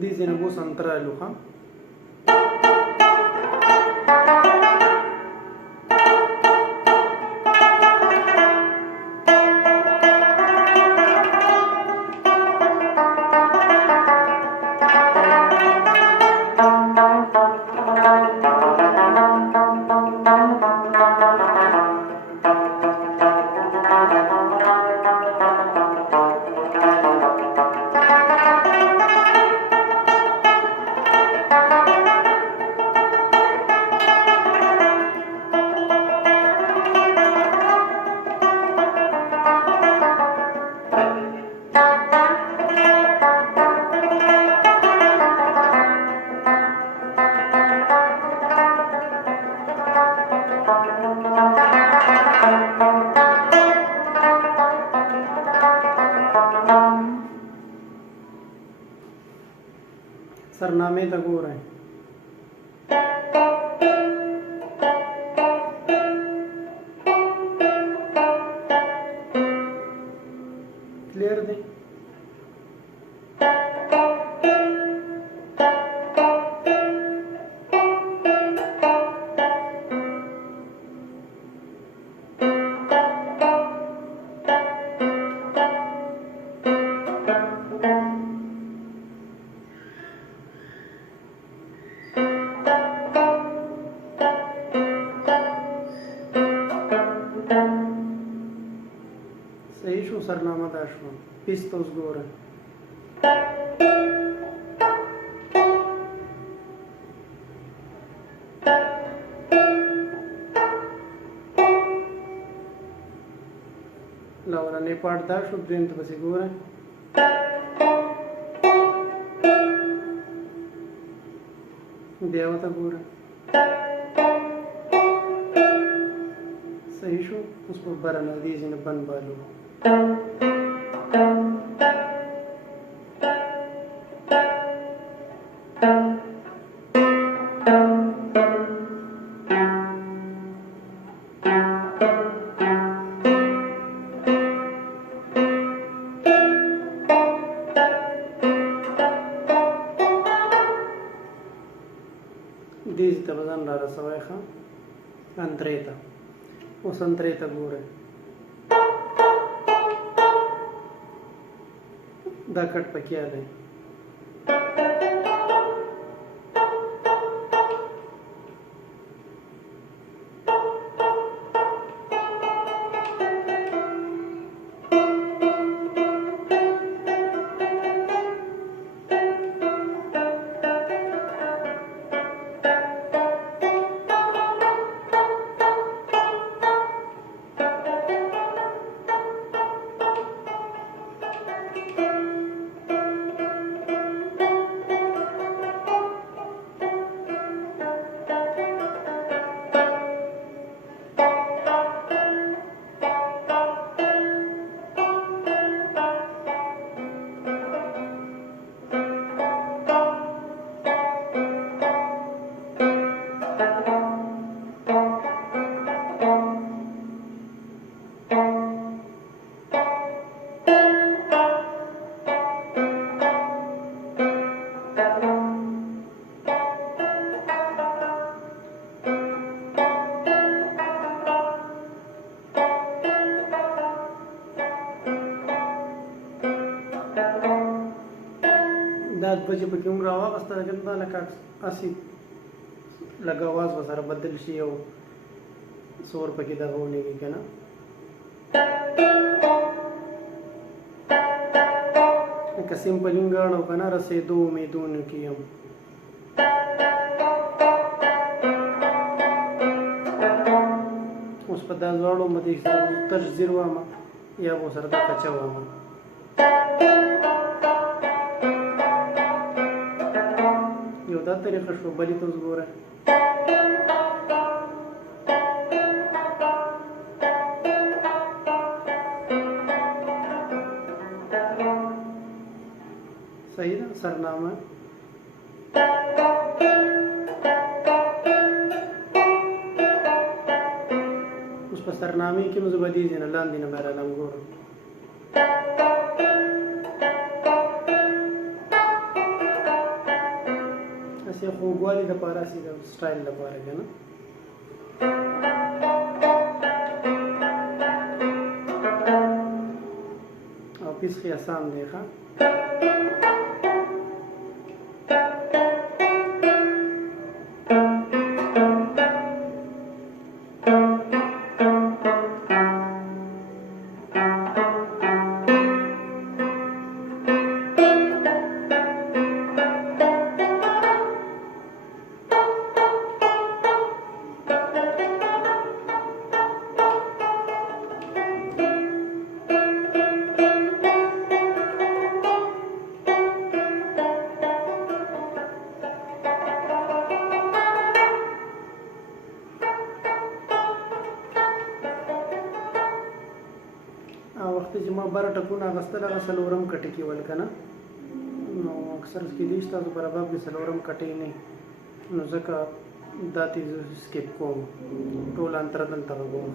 Dice na voz antara luha. सरनामे तगोर हैं। क्लियर दें। सही शो सरनामा दाशवा पिस्तोस गोर लावरा नेपाट दाश उद्रेंत बसी गोर देवता गोर सही शो उस पर बरा नदी जिन बन बालू दीज तबजन रा रसवायखा अंतरेता उस अंतरेता गोरे दाकट पकिया ले दात बजे पे क्यों रहा बस तरह के लगा असी لږ اواز به سره بدل شي او سور پکې دغه ونیږي که نه. لکه سمپلینګ ګاڼو که نه رسېدو امیدونو کې یم. اوس په دا دواړو به دې تش زیر وامه یا به سره دا کچه وامه. یو دا طریقه شو، بلې ته اوس ګوره. صحیح ده سرنامه. اوس په سرنامې کې نو زه به دې ځای نه لاندې نه به رالم ګورم. هسې خوږوالي دپاره، هسې د سټایل دپاره که نه. او پیس خې اسان دی ښه. وخت چې ما بره ټکونه اخیستل هغه څلورم کټې کې ول که نه، نو اکثر کېدای شي تاسو په رباب کې څلورم کټې نه، نو ځکه دا تیز سکیپ کوم، ټول انتره دلته غږوم.